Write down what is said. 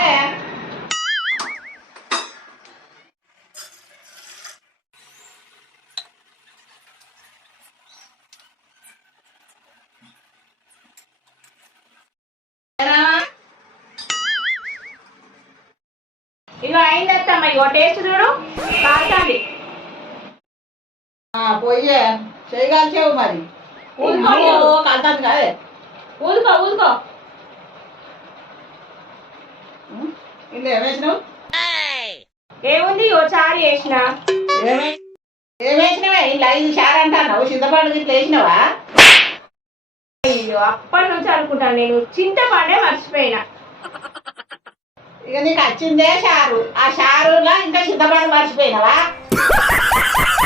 రాలే ఇక అయిందమ్మా, ఇగో టేస్ట్ చూడు కాల్తాంది. పోయే చేయగలిచేవు మరి ఊదుకో కలుతాను కాదే ఊదుకో ఊదుకో. ఇంట్లో ఏమేసినావు ఏముంది ఓ చారు వేసిన. ఏమేసినవే ఇలా 5 షార్ అంటావు చింతపండు ఇట్లా వేసినావా అయ్యో అప్పటి నుంచి అనుకుంటాను నేను చింతపండే మర్చిపోయినా. ఇక నీకు వచ్చిందే షారు ఆ షారులా ఇంకా చింతపండు మర్చిపోయినావా